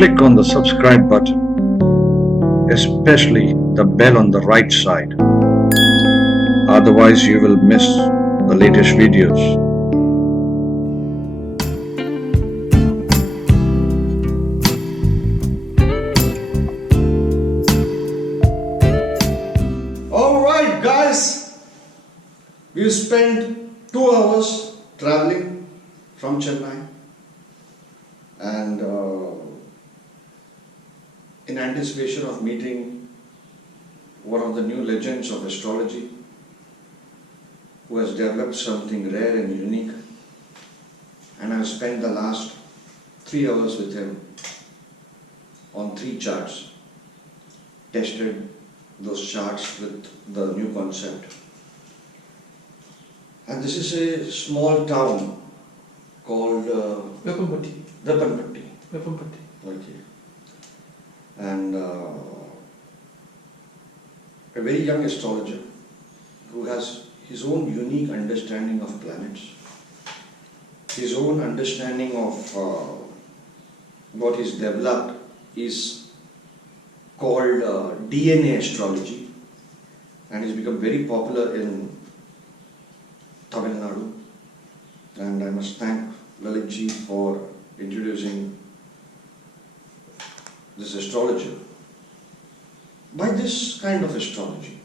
click on the subscribe button, especially the bell on the right side. Otherwise, you will miss the latest videos. Alright guys, we spent 2 hours traveling from Chennai and in anticipation of meeting one of the new legends of astrology who has developed something rare and unique, and I've spent the last 3 hours with him on 3 charts, tested those charts with the new concept. And this is a small town called Wepanpatti. Okay. And a very young astrologer who has his own unique understanding of planets, his own understanding of what is developed is called DNA astrology, and it's become very popular in Tamil Nadu. And I must thank Lalitji for introducing this astrologer. By this kind of astrology,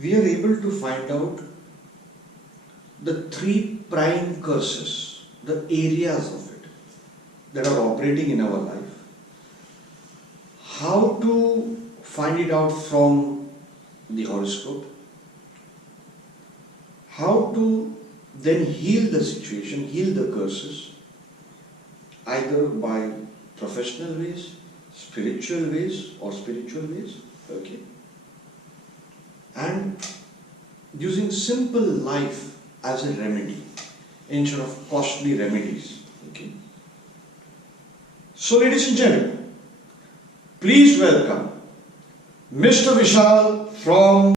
we are able to find out the 3 prime curses, the areas of it that are operating in our life. How to find it out from the horoscope, how to then heal the situation, heal the curses, either by professional ways, spiritual ways, okay, and using simple life as a remedy instead of costly remedies, okay. So ladies and gentlemen, please welcome Mr. Vishal from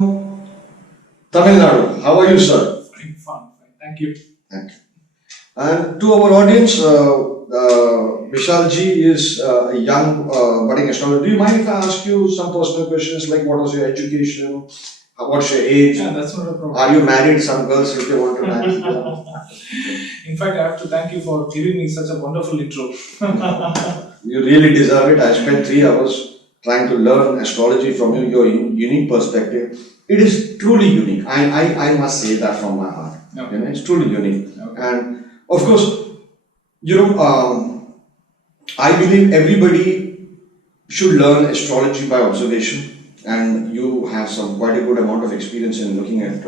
Tamil Nadu. How are you, sir? Fine. Thank you. Thank you. And to our audience, Vishalji is a young budding astrologer. Do you mind if I ask you some personal questions like what was your education, what's your age? Yeah, that's not a problem. Are you married? Some girls if they want to marry. In fact, I have to thank you for giving me such a wonderful intro. You really deserve it. I spent 3 hours trying to learn astrology from you, your unique perspective. It is truly unique. I must say that from my heart. Okay. You know, it's truly unique. Okay. And of course, you know, I believe everybody should learn astrology by observation, and you have quite a good amount of experience in looking at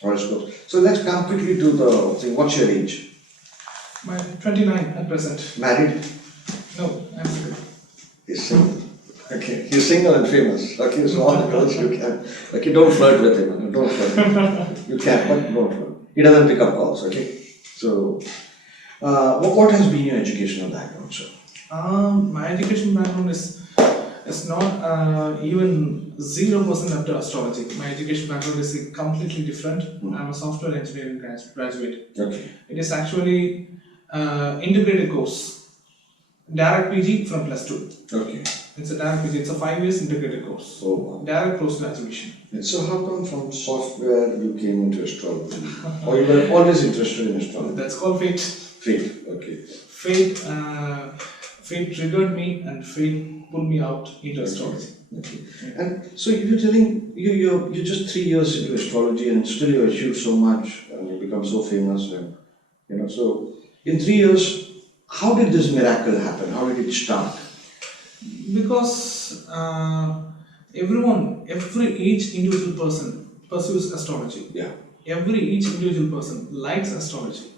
horoscopes. So let's come quickly to the thing. What's your age? My 29 at present. Married? No, I'm single. He's single. Okay, he's single and famous. Okay, so all the girls you can. Okay, don't flirt with him. Don't flirt. You can, but don't flirt. He doesn't pick up calls. Okay, so what has been your educational background, sir? My education background is not even 0% up to astrology. My education background is completely different. I'm a software engineering graduate. Okay. It is actually integrated course, direct PG from +2. Okay. It's a direct PG. It's a 5 years integrated course. Oh, wow. Direct post graduation. So how come from software you came into astrology? Or you were always interested in astrology? That's called fate. Fate, okay. Fate triggered me and fate pulled me out into astrology. Okay. And so you're telling you're just 3 years into astrology and still you achieved so much and you become so famous, and you know, so in 3 years, how did this miracle happen? How did it start? Because each individual person pursues astrology. Yeah. Each individual person likes astrology.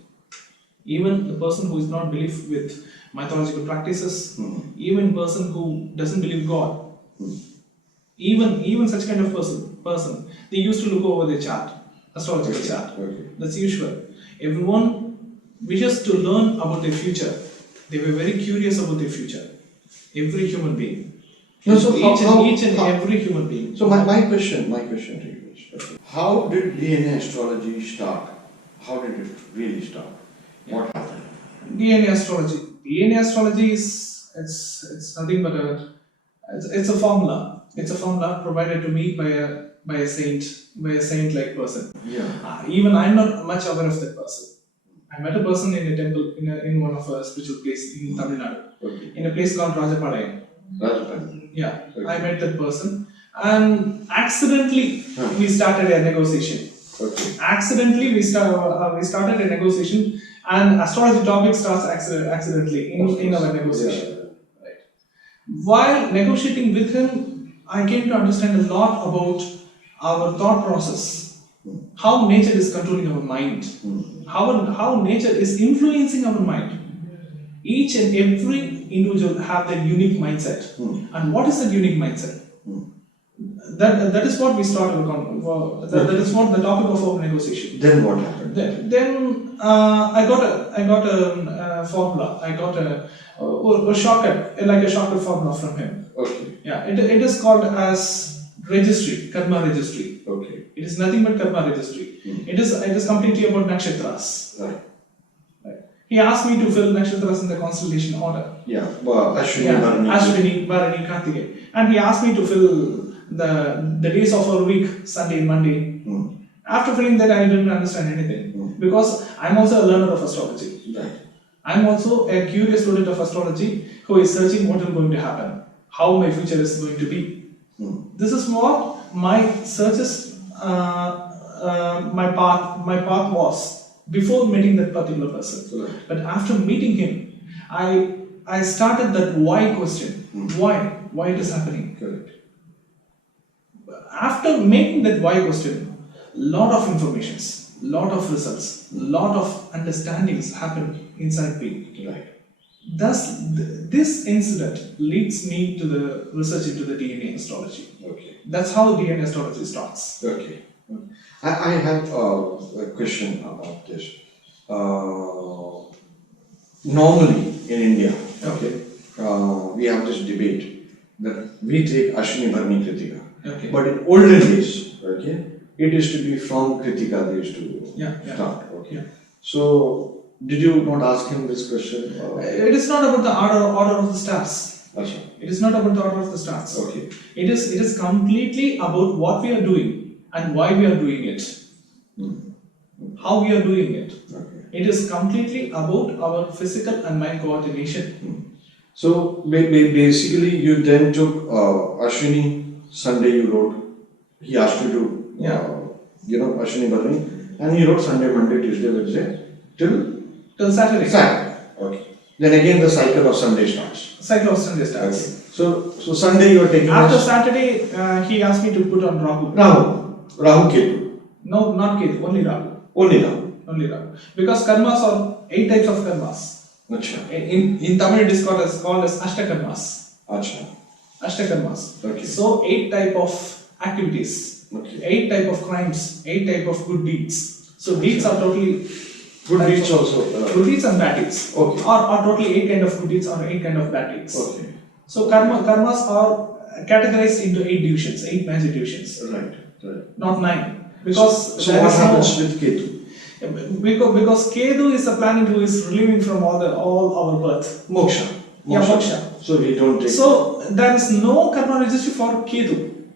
Even the person who is not believe with mythological practices, even person who doesn't believe God, even such kind of person, they used to look over their chart, astrological chart. Okay. That's usual. Everyone wishes to learn about their future. They were very curious about their future. Every human being. No, so each and every human being. So my question to you is, how did DNA astrology start? How did it really start? What happened? DNA astrology. DNA astrology is it's nothing but it's a formula. It's a formula provided to me by a saint like person. Yeah. Even I'm not much aware of that person. I met a person in a temple in one of a spiritual place in Tamil Nadu, Okay. in a place called Rajapalayam. Rajasthan. Yeah, Okay. I met that person, and accidentally we started a negotiation. Okay. Accidentally we started a negotiation, and astrology topic starts accidentally in our negotiation. Yeah. Right. While negotiating with him, I came to understand a lot about our thought process, how nature is controlling our mind, how nature is influencing our mind. Each and every individual have their unique mindset. And what is that unique mindset? That is what we started on. That is what the topic of our negotiation. Then what happened? Then I got a formula. I got a shortcut, like a shortcut formula from him. Okay. Yeah, it is called as registry, karma registry. Okay. It is nothing but karma registry. It is completely about nakshatras. Right. He asked me to fill nakshatras in the constellation order. Yeah. Ashwini, Yeah, Bharani. Ashwini, Bharani, Kartike. And he asked me to fill the days of our week, Sunday, Monday. After filling that, I didn't understand anything. Because I'm also a learner of astrology. Right. I'm also a curious student of astrology who is searching what is going to happen, how my future is going to be. This is what my searches, my path was before meeting that particular person. Right. But after meeting him, I started that why question. Why it is happening? Correct. After making that why question, lot of informations, lot of results, lot of understandings happen inside me. Right. Thus, this incident leads me to the research into the DNA astrology. Okay. That's how DNA astrology starts. Okay. I have a question about this. Normally in India, okay, we have this debate that we take Ashwini, Bharani, Kritika. Okay. But in olden days, okay, it used to be from Kritika they used to start. Okay. Yeah. So, did you not ask him this question? It is not about the order of the stars. Achha. It is not about the order of the stars. Okay. It is completely about what we are doing and why we are doing it. How we are doing it. Okay. It is completely about our physical and mind coordination. So basically, you then took Ashwini. Sunday you wrote. He asked you to, Ashwini Bharani, and he wrote Sunday, Monday, Tuesday, Wednesday till Saturday. Saturday. Okay. Then again the cycle of Sunday starts. Cycle of Sunday starts. Okay. So Sunday you are taking. After Saturday, he asked me to put on Rahu. Rahu Ketu. No, not Ketu, only Rahu. Only Rahu. Only Rahu. Because karmas are 8 types of karmas. Achha. In Tamil it is called as Ashtakarmas. Achha. Ashtakarmas. Okay. So 8 type of activities, Okay. 8 type of crimes, 8 type of good deeds. So deeds are totally Good deeds also. good deeds and bad deeds. Okay. Or totally 8 kind of good deeds or 8 kind of bad deeds. Okay. So karmas are categorized into 8 divisions, 8 major divisions. Right. Not 9. Because so what happens with Ketu? Because Ketu is a planet who is relieving from all our birth. Moksha. Yeah, moksha. So we don't take. So there is no karma registry for Ketu.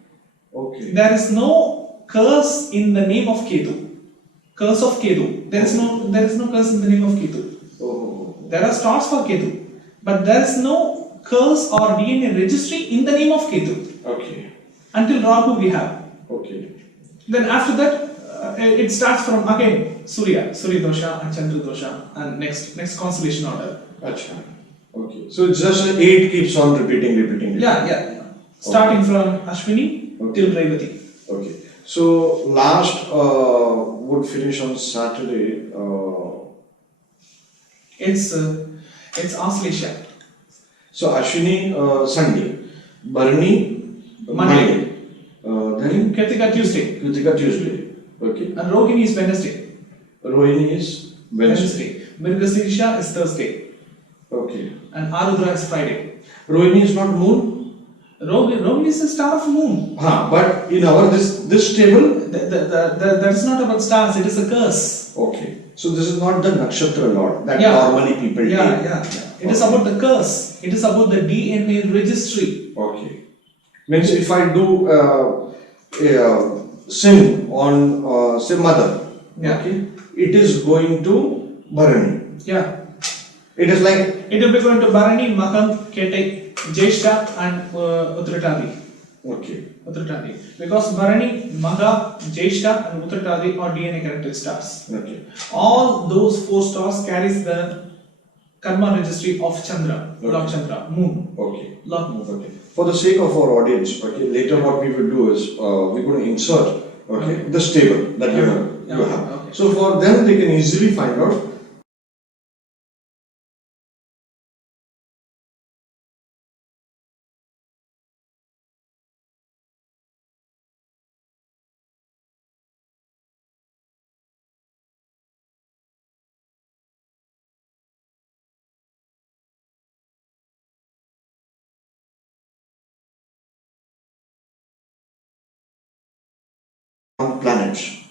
Okay. There is no curse in the name of Ketu. Curse of Ketu. There is no curse in the name of Ketu. Oh. There are stars for Ketu, but there is no curse or DNA registry in the name of Ketu. Okay. Until Rahu we have. Okay. Then after that, it starts from again Surya dosha and Chandra dosha, and next constellation order. Achha. Okay. So it's just 8 keeps on repeating. Yeah. Starting from Ashwini till Revati. Okay. So last would finish on Saturday. It's Aslesha. So Ashwini Sunday, Bharani Monday, then Kritika Tuesday. Kritika Tuesday. Okay. And Rohini is Wednesday. Rohini is Wednesday. Mrgasirsha is Thursday. Okay. And Arudra is Friday. Rohini is not moon. Rohini is a star of moon. But in our this table. That is not about stars. It is a curse. Okay. So this is not the nakshatra lord that Yeah. normally people take. It is about the curse. It is about the DNA registry. Okay. Means if I do sin on say mother, Yeah. okay, it is going to Bharani. Yeah. It is like, It will be going to Bharani, Makam, Ketai, Jeshta and Uttratadi. okay, Because Bharani, Magha, Jeshta and Uttratadi are DNA connected stars. okay, All those 4 stars carries the karma registry of Chandra, Lord Chandra, moon. okay. Lord moon. Okay. For the sake of our audience, okay, later what we will do is we're going to insert, okay, the table that you have. Okay. So for them, they can easily find out. On planets.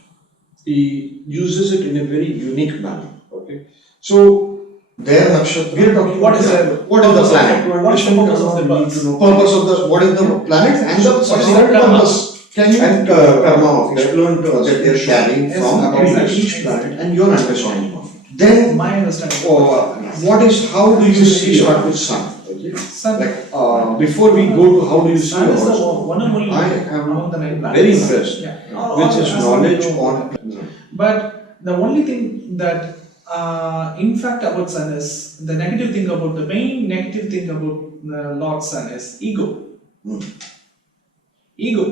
He uses it in a very unique manner. Okay, so their nakshatra. We are talking. What is the planet? What is the purpose of the birth? Purpose of the what is the planet and the subsequent purpose? Can you karma of explain that they are carrying from each planet and your understanding of it? Then My understanding. what is how do you see start with sun? Okay, Sun. like before we go to how do you see Sun is the yours? one and only I am among the 9 planets. very impressed with his As knowledge we know. on. But the only thing that, in fact, about Sun is the negative thing about the main negative thing about the Lord Sun is ego. Ego.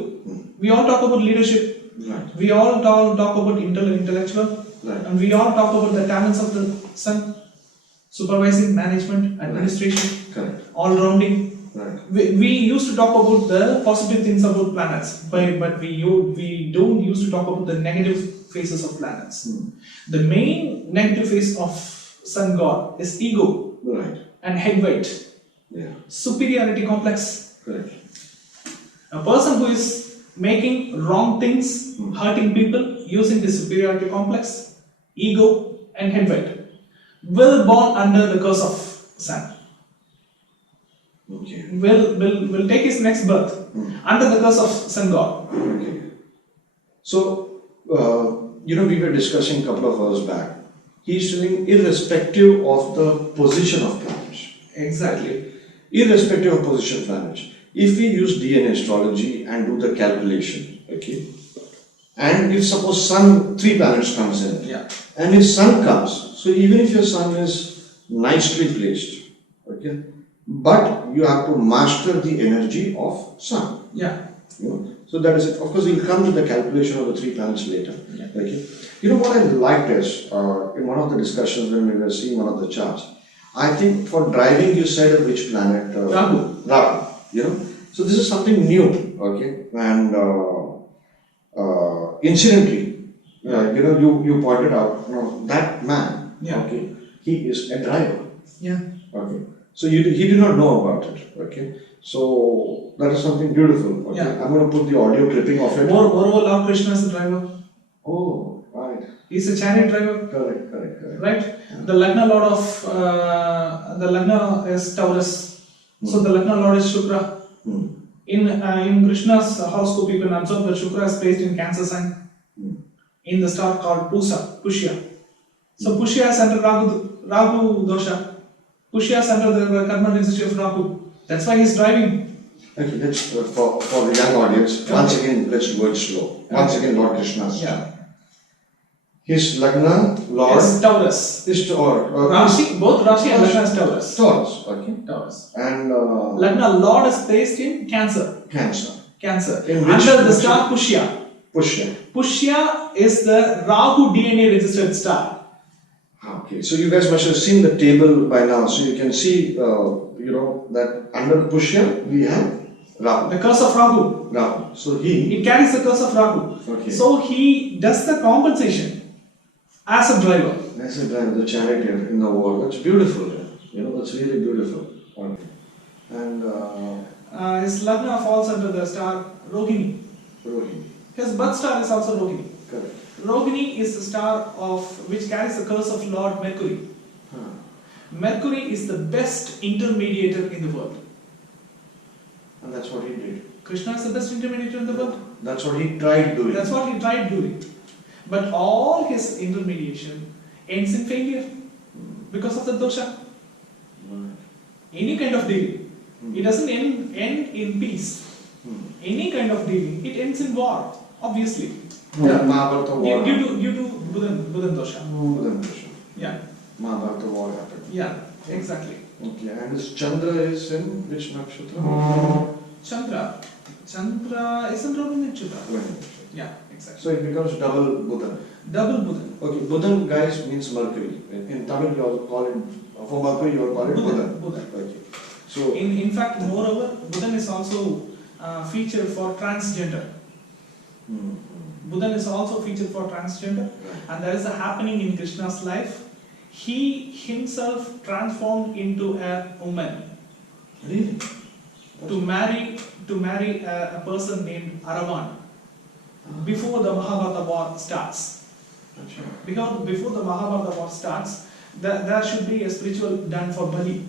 We all talk about leadership. Right. We all talk about intellectual. Right. And we all talk about the talents of the Sun: supervising, management, administration, Correct. all-rounding. Right. We used to talk about the positive things about planets, but we don't used to talk about the negative phases of planets. The main negative phase of Sun God is ego Right. and head weight, Yeah. superiority complex. Correct. A person who is making wrong things, hurting people using the superiority complex, ego and head weight, will born under the curse of Sun. Okay. Will take his next birth under the curse of Sun God. Okay. So, we were discussing a couple of hours back. He's telling irrespective of the position of planets. Exactly. Irrespective of position of planets. If we use DNA astrology and do the calculation, okay, and if suppose Sun, 3 planets comes in, Yeah. and if Sun comes, so even if your Sun is nicely placed, okay, but you have to master the energy of Sun. Yeah. So that is it. Of course, we'll come to the calculation of the 3 planets later. Yeah. Okay. What I liked is in one of the discussions when we were seeing one of the charts, I think for driving you said which planet? Rahu. Rahu. So this is something new. Okay, and incidentally, you pointed out, that man. Yeah. Okay, he is a driver. Yeah. Okay. So he did not know about it. Okay. So that is something beautiful. Okay. Yeah. I'm going to put the audio clipping of it. Moreover, Lord Krishna is the driver. Oh, right. He's a chariot driver. Correct. Right? The Lagna Lord of the Lagna is Taurus. So the Lagna Lord is Shukra. In Krishna's horoscope, you can observe that Shukra is placed in Cancer sign in the star called Pushya. So Pushya is under Rahu dosha. Pushya is under the karma registry of Rahu. That's why he's driving. Okay, let's for the young audience. Once again, let's go it slow. Once again, Lord Krishna's. Yeah. His Lagna Lord Is Taurus. is Rashi, both Rashi and Lagna is Taurus. Taurus. Okay. Taurus. And Lagna Lord is placed in Cancer. Cancer. In which Under the star Pushya. Pushya. Pushya is the Rahu DNA registered star. Okay, so you guys must have seen the table by now. So you can see, that under Pushya we have Rahu. The curse of Rahu. Rahu. So he. It carries the curse of Rahu. Okay. So he does the compensation as a driver. As a driver, the charioteer in the war. That's beautiful. That's really beautiful. Okay. And His Lagna falls under the star Rohini. Rohini. His birth star is also Rohini. Correct. Rohini is the star of which carries the curse of Lord Mercury. Mercury is the best intermediator in the world. And that's what he did. Krishna is the best intermediator in the world. That's what he tried doing. That's what he tried doing. But all his intermediation ends in failure because of the dosha. Any kind of dealing. It doesn't end in peace. Any kind of dealing, it ends in war, obviously. Yeah, Mahabharata war. Due to Buddhan dosha. Buddhan dosha. Yeah. Mahabharata war happened. Yeah, exactly. Okay, and this Chandra is in which nakshatra? Chandra is in Rohini Nakshatra. Rohini. Yeah, exactly. So it becomes double Buddha. Double Buddhan. Okay, Buddhan guys means Mercury. In Tamil you also call it, for Mercury you call it Buddhan. Okay. So in fact, moreover, Buddhan is also featured for transgender. Buddhan is also featured for transgender, and there is a happening in Krishna's life. He himself transformed into a woman. Really? To marry a person named Aravan before the Mahabharata war starts. Because before the Mahabharata war starts, there should be a spiritual done for Bali.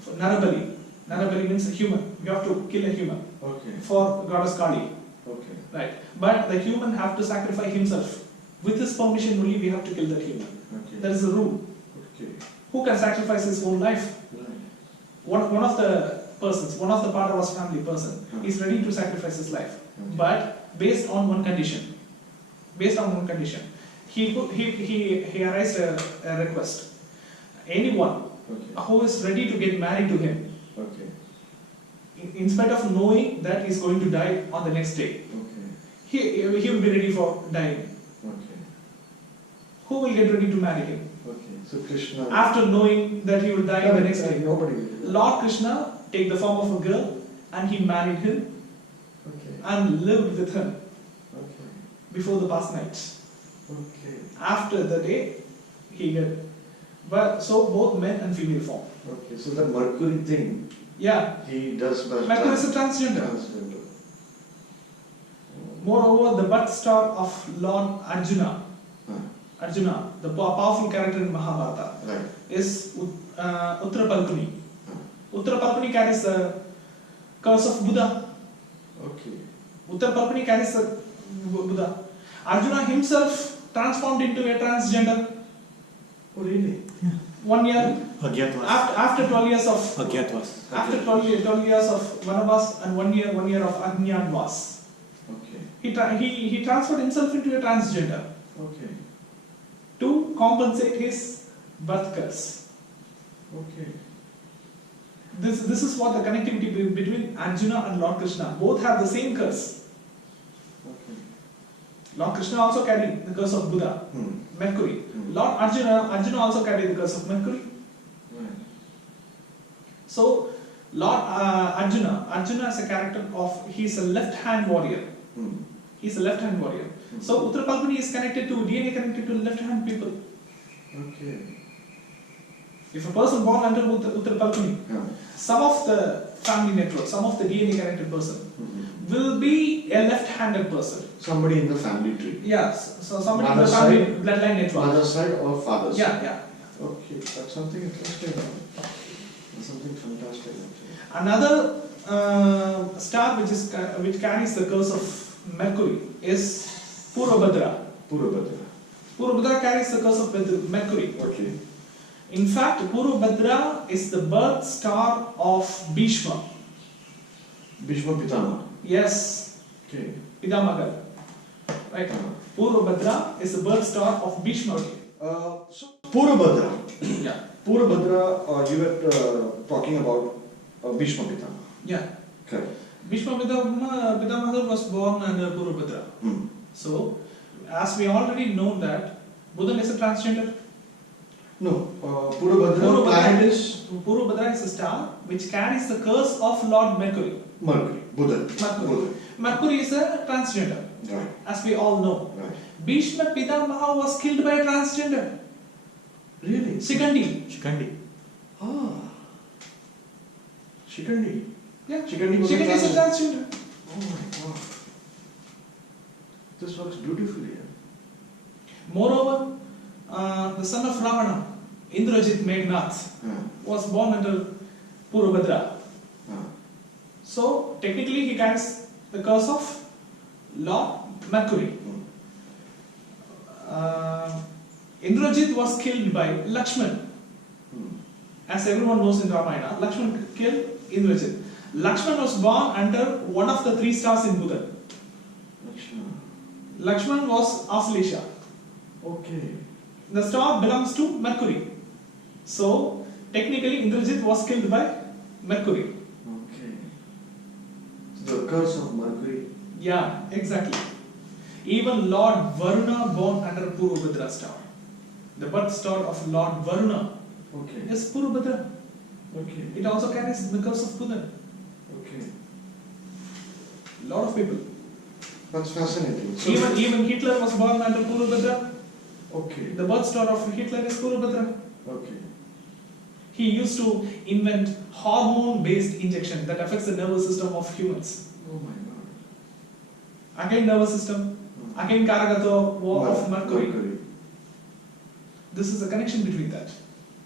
For Narabali. Narabali means a human. You have to kill a human. Okay. For goddess Kali. Okay. Right. But the human have to sacrifice himself. With his permission only we have to kill that human. Okay. That is the rule. Okay. Who can sacrifice his own life? Right. One of the persons, one of the Pandavas family person is ready to sacrifice his life. Okay. But based on one condition. Based on one condition. He raised a request. Anyone who is ready to get married to him, in spite of knowing that he is going to die on the next day, he will be ready for dying. Who will get ready to marry him? So Krishna, after knowing that he will die on the next day, nobody will. Lord Krishna take the form of a girl and he married him and lived with him before the past night. After the day, he got. But so both men and female form. So the Mercury thing, he does. Mercury is a transgender. Moreover, the birth star of Lord Arjuna, the powerful character in Mahabharata, is Uttara Palguni. Uttara Palguni carries the curse of Buddha. Uttara Palguni carries the Buddha. Arjuna himself transformed into a transgender. Oh really? 1 year. After 12 years of after 12 years of Vanavas and 1 year of Ajnanvas. He transferred himself into a transgender. To compensate his birth curse. This is what the connectivity between Arjuna and Lord Krishna. Both have the same curse. Lord Krishna also carried the curse of Buddha, Mercury. Lord Arjuna also carried the curse of Mercury. So Lord Arjuna is a character of, he is a left-hand warrior. He is a left-hand warrior. So Uttara Palguni is connected to DNA connected to left-hand people. If a person born under Uttara Palguni, some of the family network, some of the DNA connected person will be a left-handed person. Somebody in the family tree. Yes, so somebody in Mother's the family side, bloodline network. Mother's side or father's side? Yeah. Okay, that's something interesting. That's something fantastic actually. Another star which carries the curse of Mercury is Purvabhadra. Purvabhadra carries the curse of Mercury. In fact, Purvabhadra is the birth star of Bhishma. Bhishma Pitama. Yes. Pitamagar. Right. Purvabhadra is the birth star of Bhishma. So Purvabhadra. Purvabhadra, you were talking about Bhishma Pitama. Yeah. Correct. Bhishma Pitamagar was born under Purvabhadra. So, as we already know that Buddha is a transgender. No, Purvabhadra planet is? Purvabhadra is a star which carries the curse of Lord Mercury. Buddha. Mercury is a transgender. As we all know. Bhishma Pitamaha was killed by a transgender. Really? Shikandi. Shikandi. Yeah. Shikandi is a transgender. Oh my God. This works beautifully. Moreover, the son of Ravana, Indrajit Meghnath, was born under Purvabhadra. So technically he carries the curse of Lord Mercury. Indrajit was killed by Lakshman. As everyone knows in Ramayana, Lakshman killed Indrajit. Lakshman was born under one of the 3 stars in Buddha. Lakshman was Aslesha. Okay. The star belongs to Mercury. So technically Indrajit was killed by Mercury. Okay. The curse of Mercury. Yeah, exactly. Even Lord Varuna born under Purvabhadra star. The birth star of Lord Varuna is Purvabhadra. Okay. It also carries the curse of Buddha. Okay. Lot of people. That's fascinating. So Even Hitler was born under Purvabhadra. Okay. The birth star of Hitler is Purvabhadra. Okay. He used to invent hormone-based injection that affects the nervous system of humans. Oh my God. Again nervous system. Again Karagata of Mercury. This is a connection between that.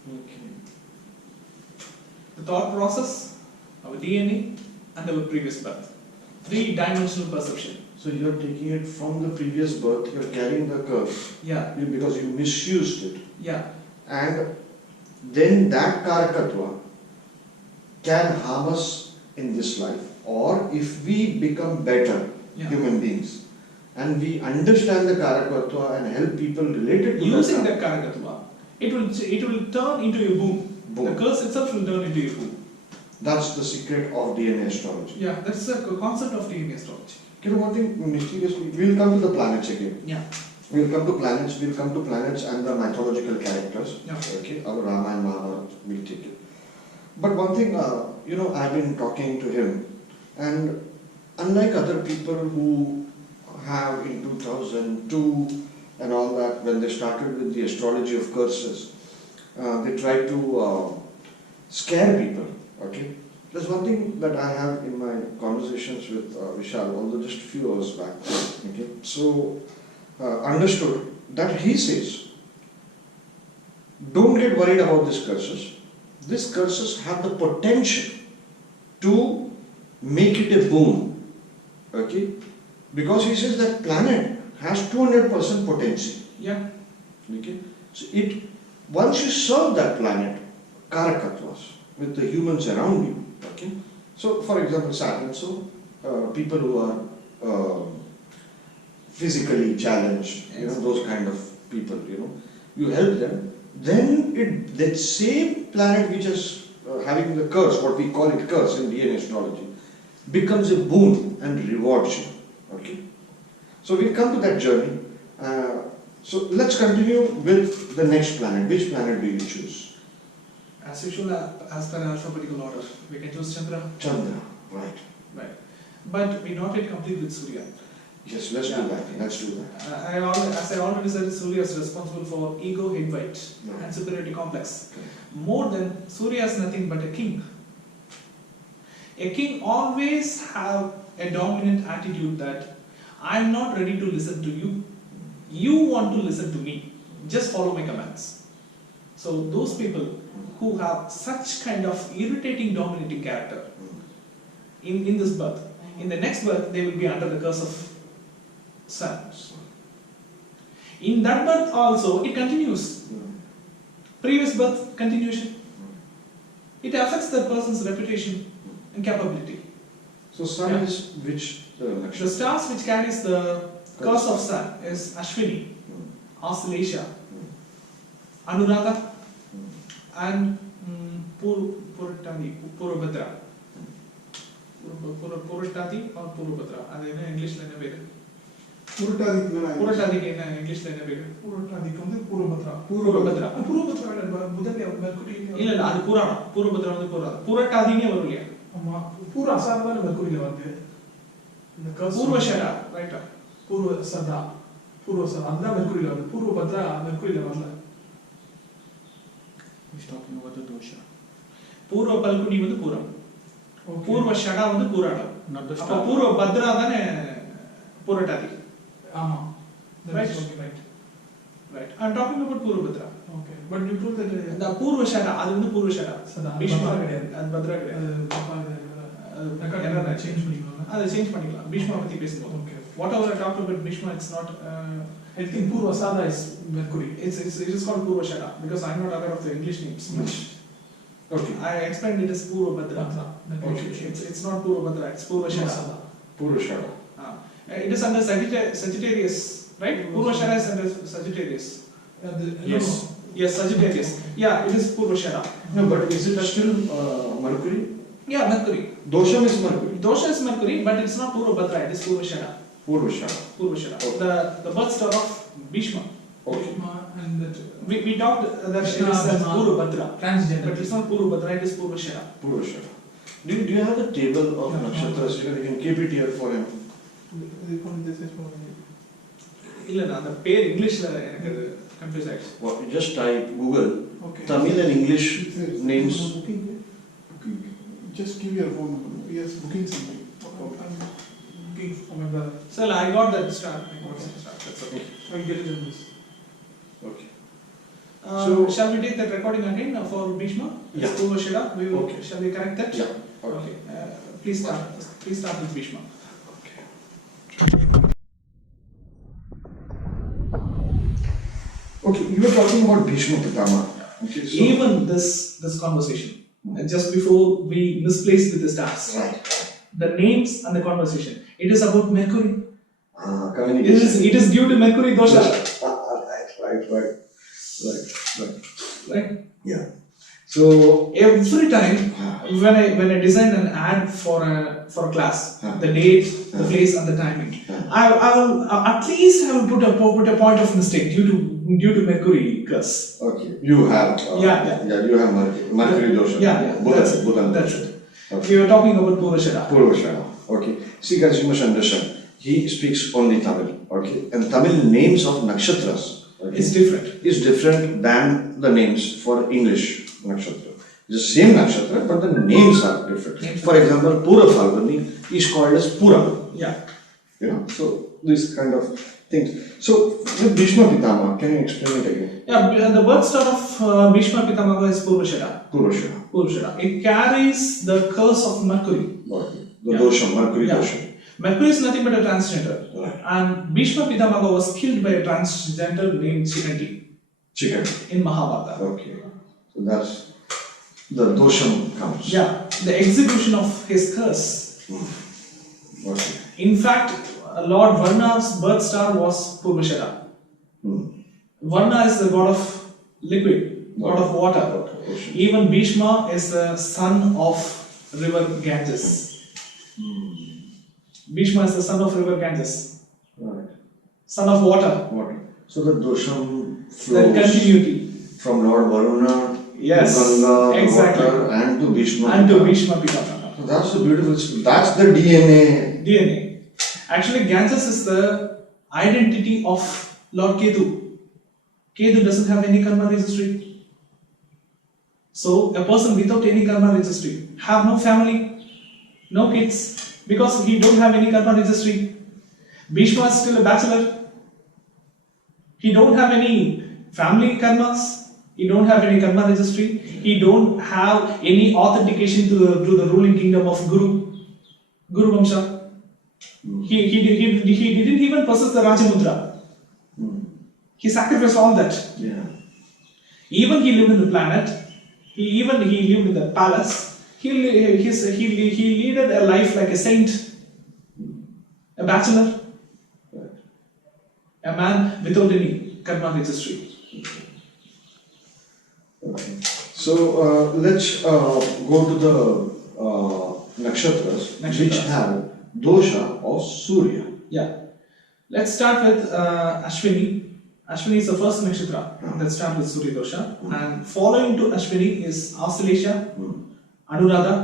Okay. The thought process, our DNA, and our previous birth. 3-dimensional perception. So you're taking it from the previous birth, you're carrying the curse. Yeah. Because you misused it. Yeah. And then that karakatva can harm us in this life. Or if we become better human beings and we understand the karakatva and help people related to using that karakatva, it will turn into a boom. The curse itself will turn into a boom. That's the secret of DNA astrology. Yeah, that's the concept of DNA astrology. You know one thing mysteriously, we'll come to the planets again. Yeah. We'll come to planets and the mythological characters. Yeah. Okay, our Rama and Mahabharata, we'll take it. But one thing, I've been talking to him, and unlike other people who have in 2002 and all that, when they started with the astrology of curses, they tried to scare people. Okay, there's one thing that I have in my conversations with Vishal, although just a few hours back. Okay, so understood that he says, don't get worried about these curses. These curses have the potential to make it a boom. Okay, because he says that planet has 200% potency. Yeah. Okay, so once you serve that planet, karakatvas, with the humans around you. Okay, so for example, Saturn. So people who are physically challenged, those kind of people. You help them. Then that same planet which is having the curse, what we call it curse in DNA astrology, becomes a boon and rewards you. Okay, so we'll come to that journey. So let's continue with the next planet. Which planet do you choose? As usual, as per alphabetical order, we can choose Chandra. Chandra, right. Right. But we not yet complete with Surya. Yes, let's do that. Let's do that. As I already said, Surya is responsible for ego, head weight, and superiority complex. More than Surya is nothing but a king. A king always have a dominant attitude that I am not ready to listen to you. You want to listen to me. Just follow my commands. So those people who have such kind of irritating, dominating character in this birth, in the next birth they will be under the curse of sun. In that birth also it continues. Previous birth continuation. It affects the person's reputation and capability. So sun is which? The stars which carries the curse of sun is Ashwini, Aslesha, Anuradha, and Purvabhadra. Purvabhadra or Purvabhadra. That's in English. Purvabhadra in English. Purvabhadra. Purvabhadra. இல்ல அது புராணம். Purvabhadra வந்து புராணம். புரட்டாதினே வரலையா? ஆமா. பூர அசாதாரண மெர்க்குரியில வருது. இந்த பூர்வஷடா, ரைட்டா? பூர்வசதா. அதுதான் மெர்க்குரியில வருது. பூர்வபத்ரா மெர்க்குரியில வரல. He's talking about the dosha. பூர்வ பல்குனி வந்து பூரம். பூர்வ ஷடா வந்து புராணம். அப்ப பூர்வ பத்ரா தானே புரட்டாதி. ஆமா. Right. Right. I'm talking about Purvabhadra. Okay. But you told that The Purvashada, அது வந்து Purvashada. Sada, Bhishma Bhadra கிடையாது. அது பத்ரா கிடையாது. ரெக்கார்ட் சேஞ்ச் பண்ணிக்கலாம். அதை சேஞ்ச் பண்ணிக்கலாம். பீஷ்மா பத்தி பேசும்போது. Okay. Whatever I talked about Bhishma, it's not. I think Purvasada is Mercury. It is called Purvashada because I'm not aware of the English names much. Okay. I explained it as Purvabhadra. Okay. It's not Purvabhadra. It's Purvashada. Purushada. It is under Sagittarius, right? Purvashada is under Sagittarius. Yes. Yes, Sagittarius. Yeah, it is Purvashada. No, but is it still Mercury? Yeah, Mercury. Dosham is Mercury. Dosha is Mercury, but it's not Purvabhadra. It is Purvashada. Purushada. Purvashada. Okay. The birth star of Bhishma. Okay. And that We talked that it is as Purvabhadra. transgender. But it's not Purvabhadra, it is Purvashada. Purushada. Do you have the table of Yeah. Nakshatras? You can keep it here for him. இல்ல நான் அந்த பேர் இங்கிலீஷ்ல எனக்கு confuse ஆயிடுச்சு. What, you just type Google Okay. Tamil and English names. Booking. Just give your phone number. Yes, booking something. I'm looking for my brother. So I got that start. That's okay. I'll get it in this. Okay. Shall we take that recording again for Bhishma? Yeah. Purvashada. Okay. Shall we correct that? Yeah. Okay. Please start. Please start with Bhishma. Okay, you were talking about Bhishma Pitama. Okay, so Even this conversation, just before we misplaced with the stars, right. the names and the conversation, it is about Mercury. Communication. It is due to Mercury dosha, Right. right? Yeah. So every time when I design an ad for a class, the date, the place, and the timing, I will at least I will put a point of mistake due to Mercury curse. Okay. You have. Yeah. You have Mercury dosha. Yeah. Buddha. That's it. Okay. We were talking about Purvashada. Purvashada. Okay. See, guys, you must understand. He speaks only Tamil. Okay. And Tamil names of nakshatras. Okay, It's different. is different than the names for English nakshatra. It's the same nakshatra, but the names are different. For example, Pura Falguni is called as Pura. Yeah. So these kind of things. So with Bhishma Pitama, can you explain it again? Yeah. The birth star of Bhishma Pitamaha is Purvashada. Purushada. Purvashada. It carries the curse of Mercury. Okay. The Yeah. dosha, Mercury Yeah. dosha. Mercury is nothing but a transgender. Right. And Bhishma Pitamaha was killed by a transgender named Chikanti Chicken. in Mahabharata. Okay. So that's the dosham comes. Yeah, the execution of his curse. Okay. In fact, Lord Varna's birth star was Purvashada. Varna is the god of liquid, god of water. Ocean. Even Bhishma is the son of river Ganges. Bhishma is the son of river Ganges, Right. son of water. What? So the dosham The flows continuity. from Lord Varuna Yes, to Ganga, exactly. the water, and to Bhishma. And to Bhishma Pitamaha. So that's the beautiful. That's the DNA. DNA. Actually, Ganges is the identity of Lord Ketu. Ketu doesn't have any karma registry. So, a person without any karma registry have no family, no kids, because he don't have any karma registry. Bhishma is still a bachelor. He don't have any family karmas. He don't have any karma registry. He don't have any authentication to the ruling kingdom of Guru Vamsha. He didn't even possess the Rajamudra. He sacrificed all that. Yeah. Even he lived in the planet. He lived in the palace. He led a life like a saint, a bachelor, a man without any karma registry. Okay. So let's go to the nakshatras, which have dosha of Surya. Yeah. Let's start with Ashwini. Ashwini is the first nakshatra that starts with Surya dosha, and following to Ashwini is Auslesha, Anuradha,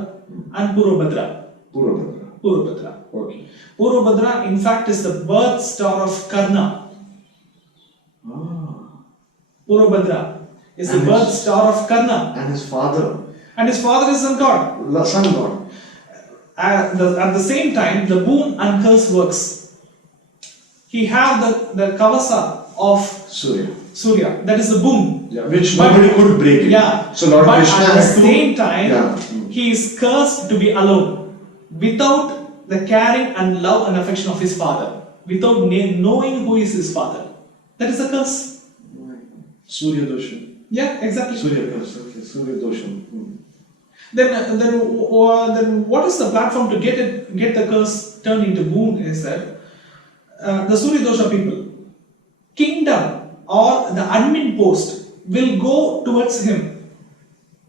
and Purvabhadra. Purvabhadra. Okay. Purvabhadra, in fact, is the birth star of Karna. Purvabhadra is the birth star of Karna, And his father, and his father is sun god. sun god. At the same time, the boon and curse works. He have the kavasa of Surya. Surya. That is the boom. Yeah, which But- nobody could break it. Yeah. So Lord but Krishna at the had to. same time, Yeah. he is cursed to be alone without the caring and love and affection of his father, without knowing who is his father. That is a curse. Surya dosha. Yeah, exactly. Surya curse. Okay, Surya dosha. Then what is the platform to get the curse turned into boon is that the Surya dosha people, kingdom or the admin post will go towards him.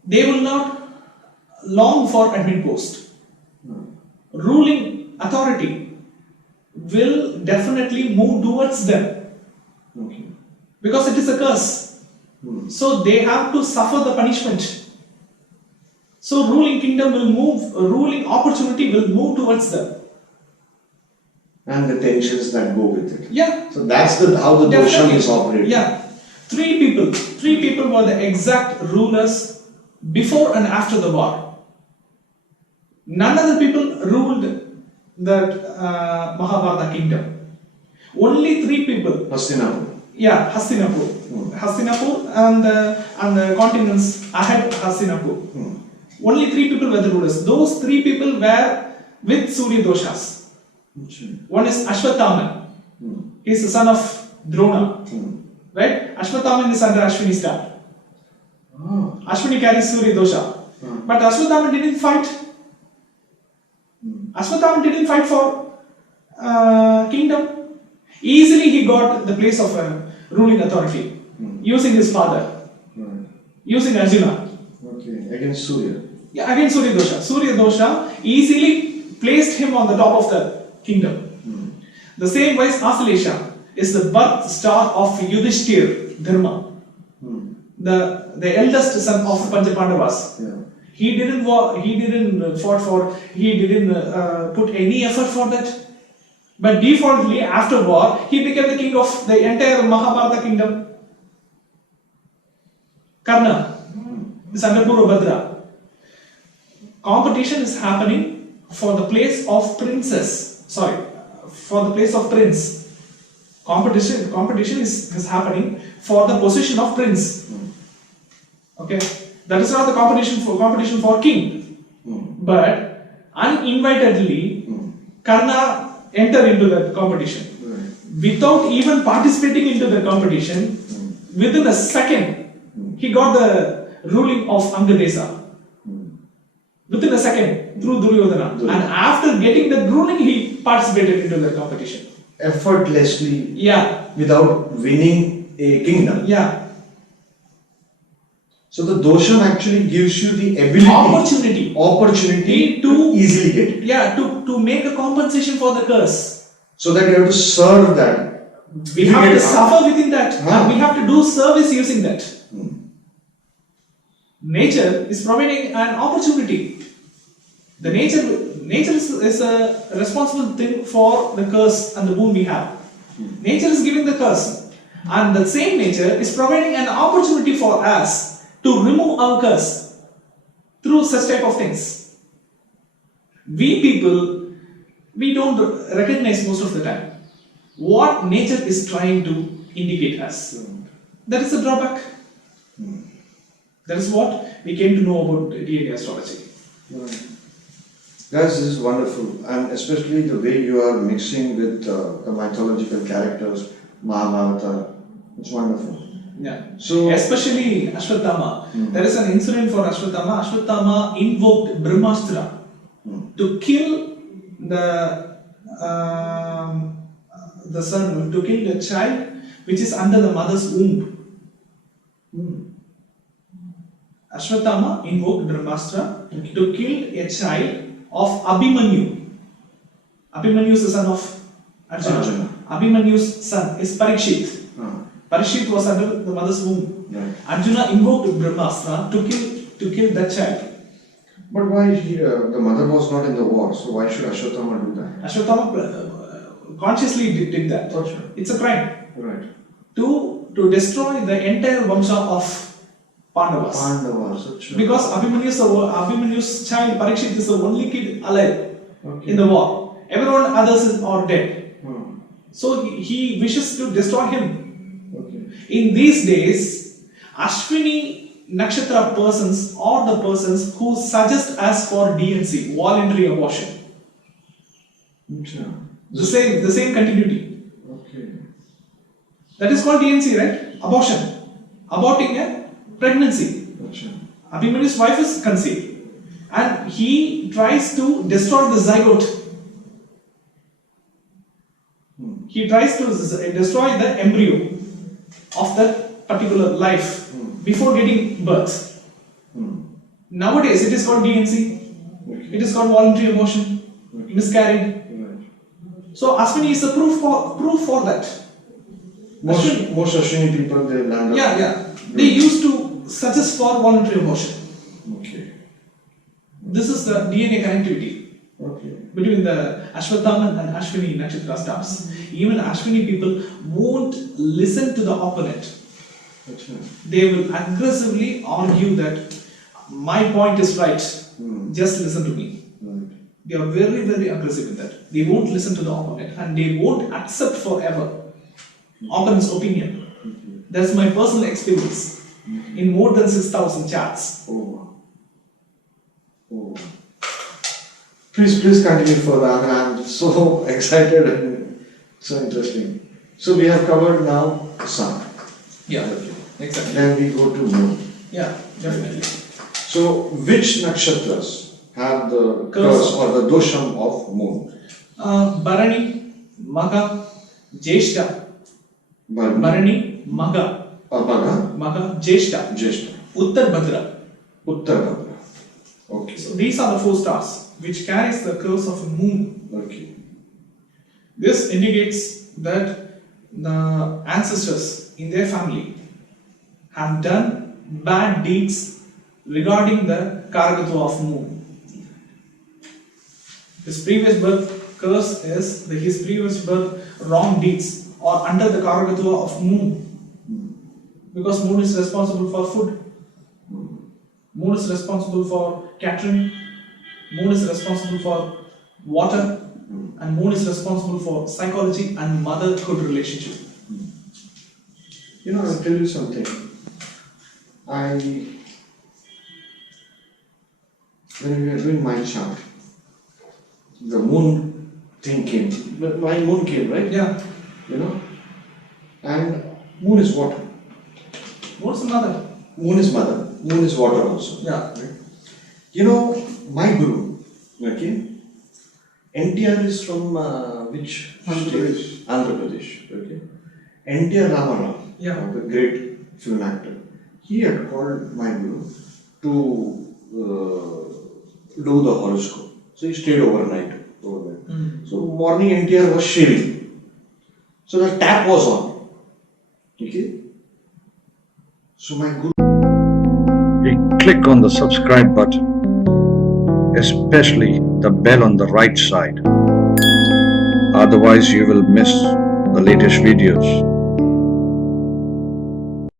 They will not long for admin post. Ruling authority will definitely move towards them Okay. because it is a curse. So they have to suffer the punishment. So ruling kingdom will move, ruling opportunity will move towards them. And the tensions that go with it. Yeah. So that's how the dosha is operating. Yeah. Three people were the exact rulers before and after the war. None other people ruled that Mahabharata kingdom. Only three people. Hastinapur. Yeah, Hastinapur. Hastinapur and the continents ahead Hastinapur. Only three people were the rulers. Those three people were with Surya doshas. One is Ashwatthama. He is the son of Drona. Right? Ashwatthama is under Ashwini star. Ashwini carries Surya dosha. But Ashwatthama didn't fight. Ashwatthama didn't fight for kingdom. Easily he got the place of ruling authority using his father, using Arjuna. Okay, against Surya. Yeah, again Surya dosha. Surya dosha easily placed him on the top of the kingdom. The same wise Asalesha is the birth star of Yudhishthir Dharma, the eldest son of Panchapandavas. Yeah. He didn't put any effort for that. But defaultly, after war, he became the king of the entire Mahabharata kingdom. Karna is under Bhadra. Competition is happening for the place of princess. For the place of prince. Competition is happening for the position of prince. Okay, that is not the competition for king. But uninvitedly, Karna enter into that competition. Without even participating into the competition, within a second, he got the ruling of Angadesa. Within a second, through Duryodhana. And after getting the ruling, he participated into the competition. Effortlessly, Yeah. without winning a kingdom. Yeah. So the dosha actually gives you the ability, opportunity to easily get it. Yeah, to make a compensation for the curse. So that you have to serve that. We have to suffer within that. And we have to do service using that. Nature is providing an opportunity. The nature is a responsible thing for the curse and the boon we have. Nature is giving the curse. And the same nature is providing an opportunity for us to remove our curse through such type of things. We people, we don't recognize most of the time what nature is trying to indicate us. That is a drawback. That is what we came to know about DNA astrology. Guys, this is wonderful, and especially the way you are mixing with the mythological characters, Mahabharata. It's wonderful. Yeah. So, especially Ashwatthama. There is an incident for Ashwatthama. Ashwatthama invoked Brahmastra to kill the son, to kill the child which is under the mother's womb. Ashwatthama invoked Brahmastra to kill a child of Abhimanyu. Abhimanyu is the son of Arjuna. Abhimanyu's son is Parikshit. Parikshit was under the mother's womb. Arjuna invoked Brahmastra to kill that child. But why the mother was not in the war, so why should Ashwatthama do that? Ashwatthama consciously did that. It's a crime. Right. To destroy the entire Vamsha of Pandavas. Because Abhimanyu's child Parikshit is the only kid alive in the war. Everyone others are dead. So he wishes to destroy him. Okay. In these days, Ashwini Nakshatra persons are the persons who suggest us for DNC, voluntary abortion. Acha. The same continuity. Okay. That is called DNC, right? Abortion. Aborting a pregnancy. Acha. Abhimanyu's wife is conceived. And he tries to destroy the zygote. He tries to destroy the embryo of that particular life before getting birth. Nowadays, it is called DNC. Okay. It is called voluntary abortion. Miscarried. Right. So Ashwini is a proof for that. Most Ashwini people, they land up. Yeah. They used to suggest for voluntary abortion. Okay. This is the DNA connectivity Okay. between the Ashwatthama and Ashwini Nakshatra stars. Even Ashwini people won't listen to the opponent. Acha. They will aggressively argue that my point is right. Just listen to me. Right. They are very, very aggressive in that. They won't listen to the opponent and they won't accept forever opponent's opinion. That's my personal experience in more than 6,000 charts. Oh. Oh. Please continue further. I'm so excited and so interesting. So we have covered now Sun. Yeah, exactly. Then we go to Moon. Yeah, definitely. So which nakshatras have the curse or the dosham of Moon? Bharani, Magha, Jyeshta. Bharani, Magha, Abhaga, Jyeshta, Jyeshta, Uttar Bhadra. Uttarabhadra. Okay. So these are the 4 stars which carries the curse of a moon. Okay. This indicates that the ancestors in their family have done bad deeds regarding the Karakatva of moon. His previous birth curse is his previous birth wrong deeds or under the Karakatva of moon. Because moon is responsible for food. Moon is responsible for catering. Moon is responsible for water. And moon is responsible for psychology and motherhood relationship. You know, I'll tell you something. When we were doing my chart, the moon thing came. My moon came, right? Yeah. You know? And moon is water. What's the mother? Moon is mother. Moon is water also. Yeah. Right? You know, my guru, okay? NTR is from which Andhra state? Pradesh. Andhra Pradesh. Okay. NTR Ramarao, Yeah. the great film actor, he had called my guru to do the horoscope. So he stayed overnight over there. So morning NTR was shaving. So the tap was on. Okay. So my guru. Click on the subscribe button, especially the bell on the right side. Otherwise, you will miss the latest videos.